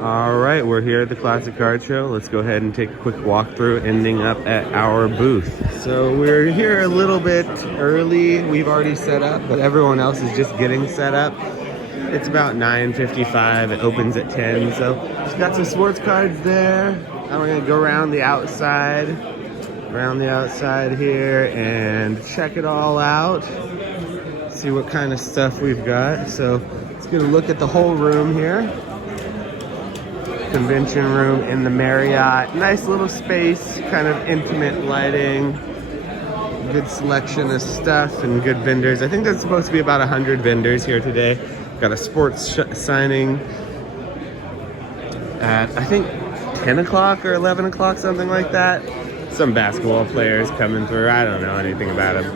All right, we're here at the Classic Card Show. Let's go ahead and take a quick walkthrough, ending up at our booth. So we're here a little bit early. We've already set up, but everyone else is just getting set up. It's about 9:55. It opens at 10. So it's got some sports cards there. Now we're gonna go around the outside here and check it all out. See what kind of stuff we've got. So let's get a look at the whole room here. Convention room in the Marriott. Nice little space, kind of intimate lighting. Good selection of stuff and good vendors. I think there's supposed to be about 100 vendors here today. Got a sports signing at, I think, 10 o'clock or 11 o'clock, something like that. Some basketball players coming through. I don't know anything about them.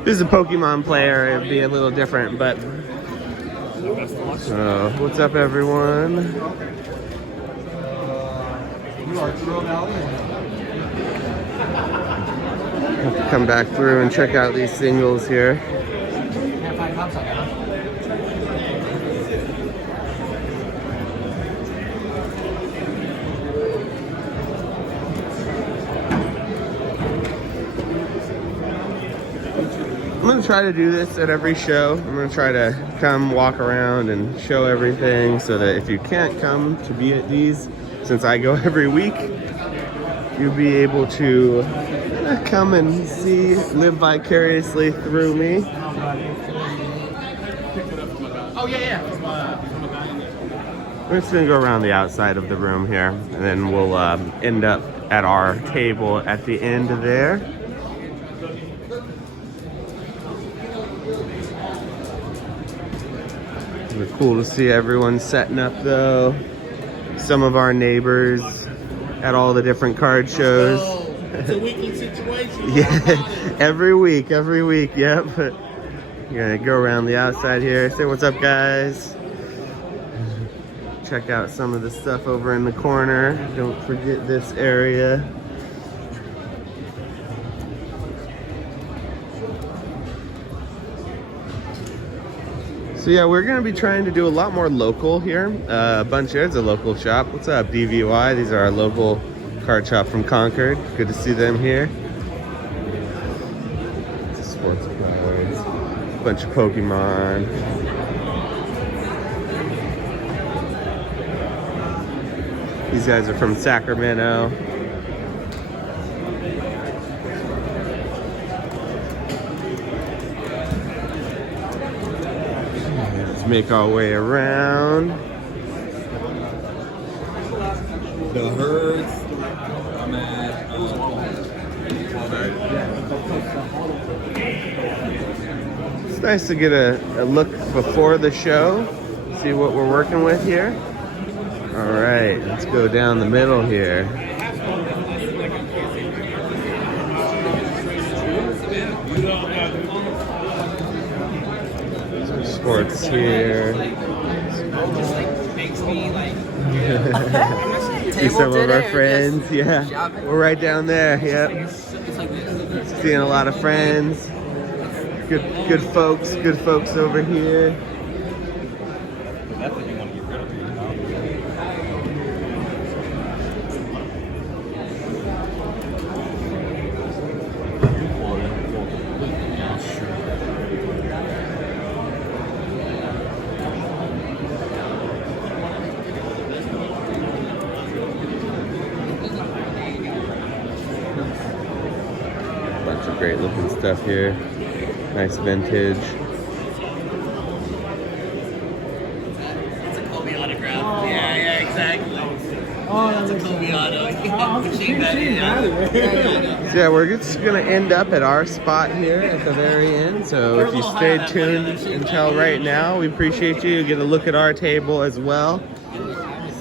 If this is a Pokemon player, it'd be a little different, but... So, what's up, everyone? Have to come back through and check out these singles here. I'm gonna try to do this at every show. I'm gonna try to come walk around and show everything so that if you can't come to be at these, since I go every week, you'll be able to come and see, live vicariously through me. Oh yeah. We're just gonna go around the outside of the room here, and then we'll end up at our table at the end there. It's cool to see everyone setting up though. Some of our neighbors at all the different card shows. It's a weekly situation. Yeah, every week, yep. You're gonna go around the outside here. Say what's up, guys. Check out some of the stuff over in the corner. Don't forget this area. So yeah, we're gonna be trying to do a lot more local here. There's a local shop. What's up, DVY? These are our local card shop from Concord. Good to see them here. Sports cards, a bunch of Pokemon. These guys are from Sacramento. Make our way around. The herds. I'm at. It's nice to get a look before the show, see what we're working with here. All right, let's go down the middle here. Sports here. See some of our friends. Yeah, we're right down there. Yep. Seeing a lot of friends. Good folks over here. Bunch of great looking stuff here. Nice vintage. It's a Kobe autograph. Oh. Yeah, exactly. Oh, That's a Kobe auto. So yeah, we're just gonna end up at our spot here at the very end. So if you stayed tuned until right now, we appreciate you. Get a look at our table as well.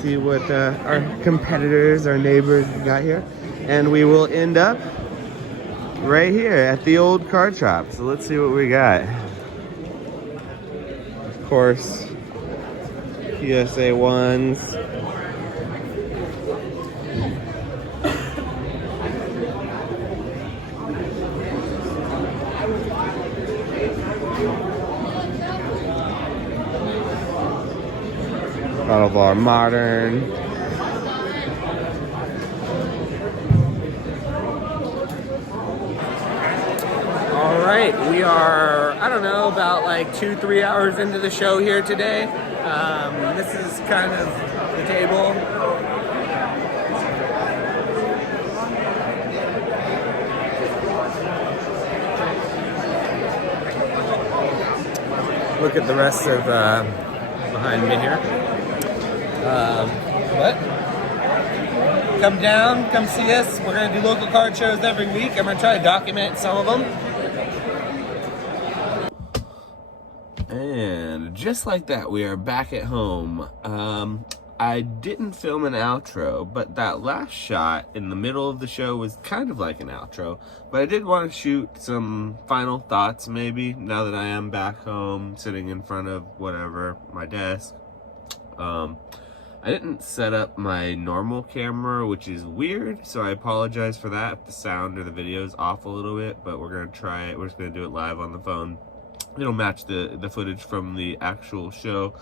See what our competitors, our neighbors got here. And we will end up right here at the old card shop. So let's see what we got. Of course, PSA 1s. All of our modern. All right, we are, I don't know, about like 2-3 hours into the show here today. This is kind of the table. Look at the rest of behind me here. But come down, come see us. We're gonna do local card shows every week. I'm gonna try to document some of them. And just like that, we are back at home. I didn't film an outro, but that last shot in the middle of the show was kind of like an outro. But I did want to shoot some final thoughts, maybe, now that I am back home, sitting in front of whatever, my desk. I didn't set up my normal camera, which is weird, so I apologize for that if the sound or the video is off a little bit, but we're going to try it. We're just going to do it live on the phone. It'll match the footage from the actual show.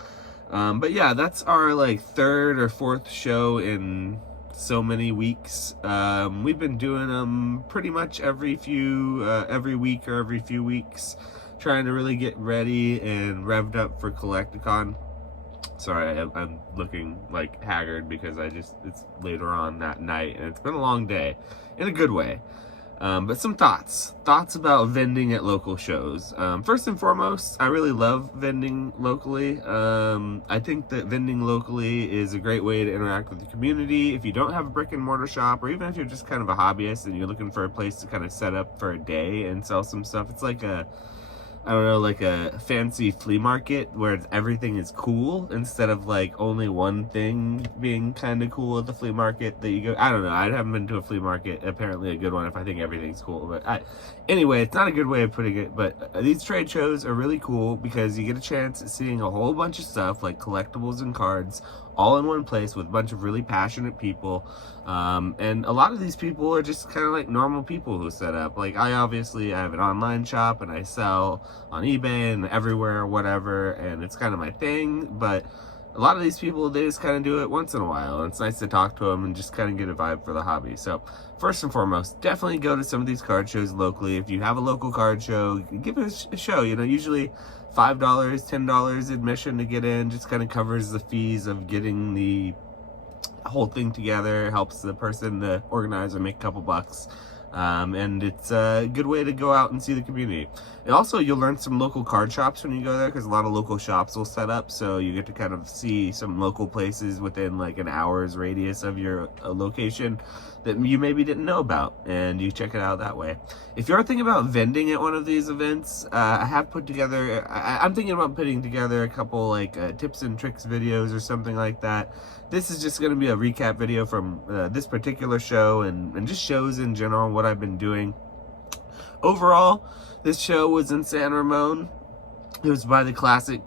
But yeah, that's our like third or fourth show in so many weeks. We've been doing them pretty much every week or every few weeks, trying to really get ready and revved up for Collecticon. Sorry, I'm looking like haggard because it's later on that night and it's been a long day in a good way. But some thoughts about vending at local shows. First and foremost, I really love vending locally. I think that vending locally is a great way to interact with the community. If you don't have a brick and mortar shop, or even if you're just kind of a hobbyist and you're looking for a place to kind of set up for a day and sell some stuff, it's like like a fancy flea market where everything is cool instead of like only one thing being kind of cool at the flea market that you go. I don't know. I haven't been to a flea market, apparently a good one if I think everything's cool. But anyway, it's not a good way of putting it. But these trade shows are really cool because you get a chance at seeing a whole bunch of stuff like collectibles and cards all in one place with a bunch of really passionate people. And a lot of these people are just kind of like normal people who set up. Like I have an online shop and I sell on eBay and everywhere, whatever, and it's kind of my thing. But a lot of these people, they just kind of do it once in a while, and it's nice to talk to them and just kind of get a vibe for the hobby. So first and foremost, definitely go to some of these card shows locally. If you have a local card show, give it a show. You know, usually $5, $10 admission to get in just kind of covers the fees of getting the whole thing together, helps the organizer make a couple bucks. And it's a good way to go out and see the community. And also, you'll learn some local card shops when you go there, because a lot of local shops will set up, so you get to kind of see some local places within like an hour's radius of your location that you maybe didn't know about, and you check it out that way. If you're thinking about vending at one of these events, I'm thinking about putting together a couple like tips and tricks videos or something like that. This is just going to be a recap video from this particular show and just shows in general, what I've been doing. Overall, this show was in San Ramon. It was by the Classic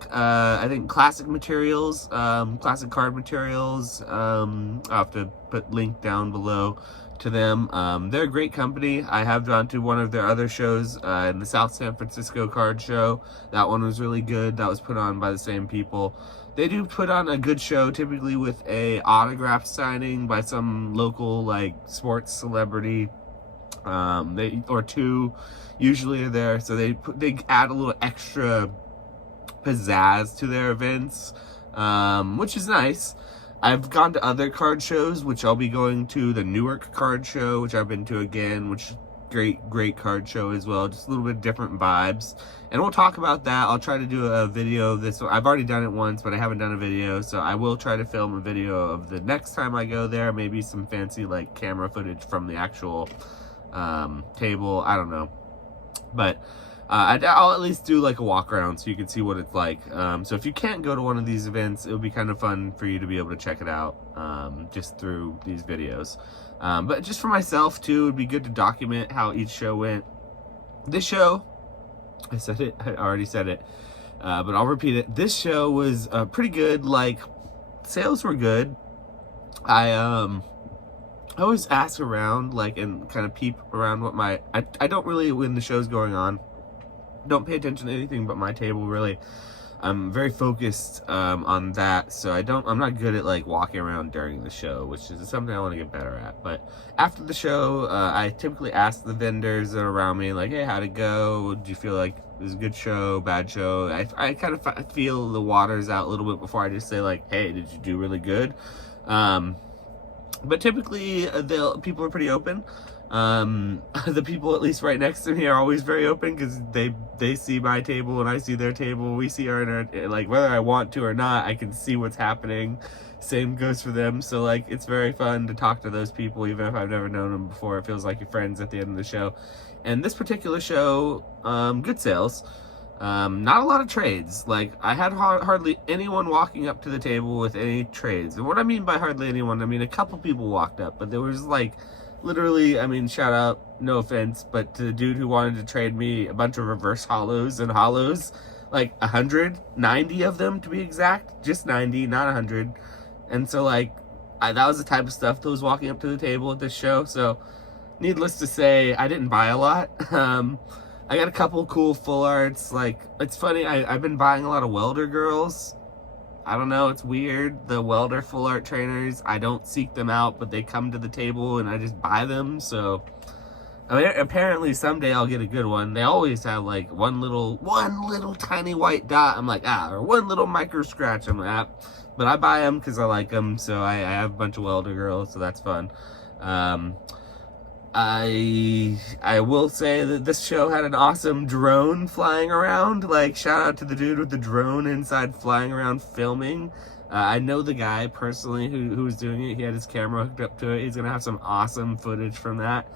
Materials, Classic Card Materials. I'll have to put link down below to them. They're a great company. I have gone to one of their other shows in the South San Francisco Card Show. That one was really good. That was put on by the same people. They do put on a good show, typically with a autograph signing by some local like sports celebrity. Or two usually are there, so they add a little extra pizzazz to their events, which is nice. I've gone to other card shows, which I'll be going to the Newark Card Show, which I've been to again, which great card show as well, just a little bit different vibes, and we'll talk about that. I'll try to do a video of this. I've already done it once, but I haven't done a video, so I will try to film a video of the next time I go there, maybe some fancy like camera footage from the actual table. I don't know, but I'll at least do like a walk around so you can see what it's like. So if you can't go to one of these events, it would be kind of fun for you to be able to check it out just through these videos. But just for myself too, it would be good to document how each show went. This show, I already said it, but I'll repeat it. This show was pretty good. Like, sales were good. I always ask around, like, and kind of peep around what I don't really, when the show's going on, don't pay attention to anything but my table, really. I'm very focused on that, so I'm not good at like walking around during the show, which is something I want to get better at. But after the show, I typically ask the vendors that are around me, like, hey, how'd it go? Do you feel like it was a good show, bad show? I kind of feel the waters out a little bit before I just say like, hey, did you do really good? But typically, people are pretty open. The people at least right next to me are always very open because they see my table and I see their table. We see our, like, whether I want to or not, I can see what's happening. Same goes for them. So like, it's very fun to talk to those people, even if I've never known them before. It feels like you're friends at the end of the show. And this particular show, good sales. Not a lot of trades. Like, I had hardly anyone walking up to the table with any trades. And what I mean by hardly anyone, I mean a couple people walked up, but there was like, literally, I mean, shout out, no offense, but to the dude who wanted to trade me a bunch of reverse hollows and hollows, like 190 of them to be exact, just 90, not 100. And so like, that was the type of stuff that was walking up to the table at this show. So needless to say, I didn't buy a lot. I got a couple cool full arts. Like, it's funny, I've been buying a lot of welder girls. I don't know, it's weird. The welder full art trainers, I don't seek them out, but they come to the table and I just buy them. So, I mean, apparently someday I'll get a good one. They always have like one little tiny white dot. I'm like, or one little micro scratch. I'm like, but I buy them because I like them. So I have a bunch of welder girls, so that's fun. I will say that this show had an awesome drone flying around. Like, shout out to the dude with the drone inside flying around filming. I know the guy personally who was doing it. He had his camera hooked up to it. He's gonna have some awesome footage from that.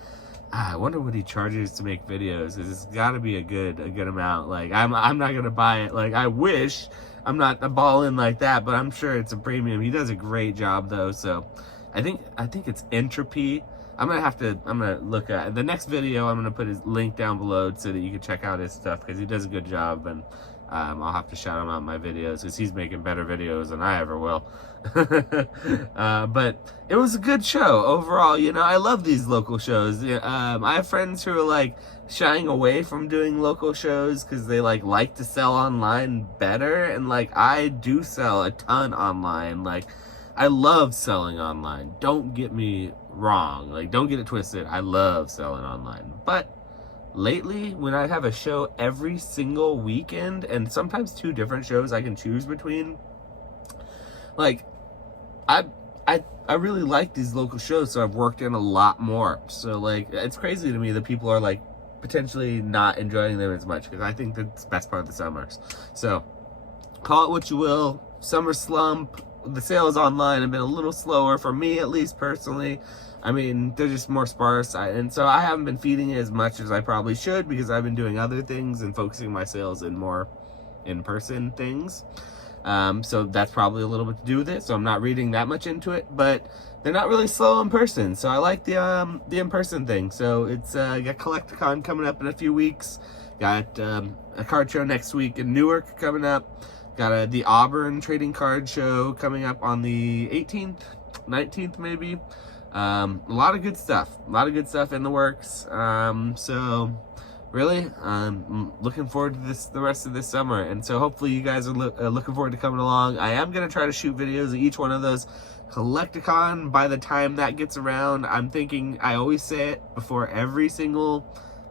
I wonder what he charges to make videos. It's got to be a good amount. Like, I'm not gonna buy it. Like, I wish. I'm not a ball-in like that, but I'm sure it's a premium. He does a great job though. So I think it's Entropy. I'm gonna look at the next video. I'm gonna put his link down below so that you can check out his stuff, because he does a good job, and I'll have to shout him out in my videos because he's making better videos than I ever will. But it was a good show overall. You know, I love these local shows. I have friends who are like shying away from doing local shows because they like to sell online better, and like, I do sell a ton online. Like, I love selling online. Don't get me wrong. Like, don't get it twisted. I love selling online. But lately, when I have a show every single weekend, and sometimes 2 different shows I can choose between, like, I really like these local shows, so I've worked in a lot more. So like, it's crazy to me that people are like potentially not enjoying them as much, because I think that's the best part of the summers. So call it what you will. Summer slump. The sales online have been a little slower for me, at least personally. I mean, they're just more sparse, and so I haven't been feeding it as much as I probably should, because I've been doing other things and focusing my sales in more in-person things. So that's probably a little bit to do with it. So I'm not reading that much into it, but they're not really slow in person. So I like the in-person thing. So it's got Collecticon coming up in a few weeks. Got a card show next week in Newark coming up. Got the Auburn Trading Card Show coming up on the 18th, 19th maybe. A lot of good stuff. A lot of good stuff in the works. So really, I'm looking forward to the rest of this summer. And so hopefully you guys are looking forward to coming along. I am going to try to shoot videos of each one of those Collecticon by the time that gets around. I'm thinking, I always say it before every single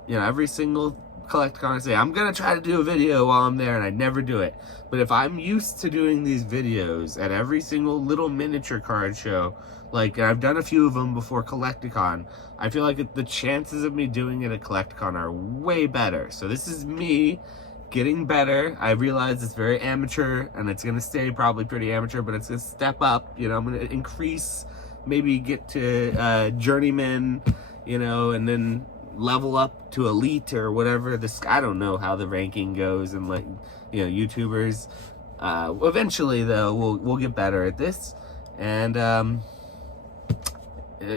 Collecticon, I say, I'm going to try to do a video while I'm there, and I never do it. But if I'm used to doing these videos at every single little miniature card show, like, and I've done a few of them before Collecticon, I feel like the chances of me doing it at Collecticon are way better. So this is me getting better. I realize it's very amateur, and it's going to stay probably pretty amateur, but it's going to step up. You know, I'm going to increase, maybe get to journeyman, you know, and then level up to elite or whatever. I don't know how the ranking goes, and like, you know, YouTubers. Eventually though, we'll get better at this, and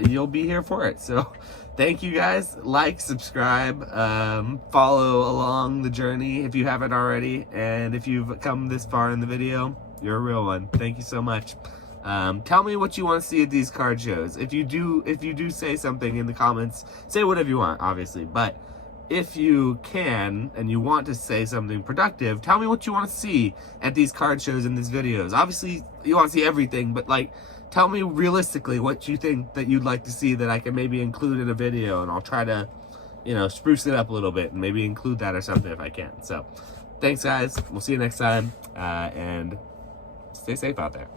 you'll be here for it. So thank you guys. Like, subscribe, follow along the journey if you haven't already, and if you've come this far in the video, you're a real one. Thank you so much. Tell me what you want to see at these card shows. If you do say something in the comments, say whatever you want, obviously, but if you can and you want to say something productive, tell me what you want to see at these card shows and these videos. Obviously, you want to see everything, but like, tell me realistically what you think that you'd like to see that I can maybe include in a video, and I'll try to, you know, spruce it up a little bit and maybe include that or something if I can. So, thanks guys. We'll see you next time, and stay safe out there.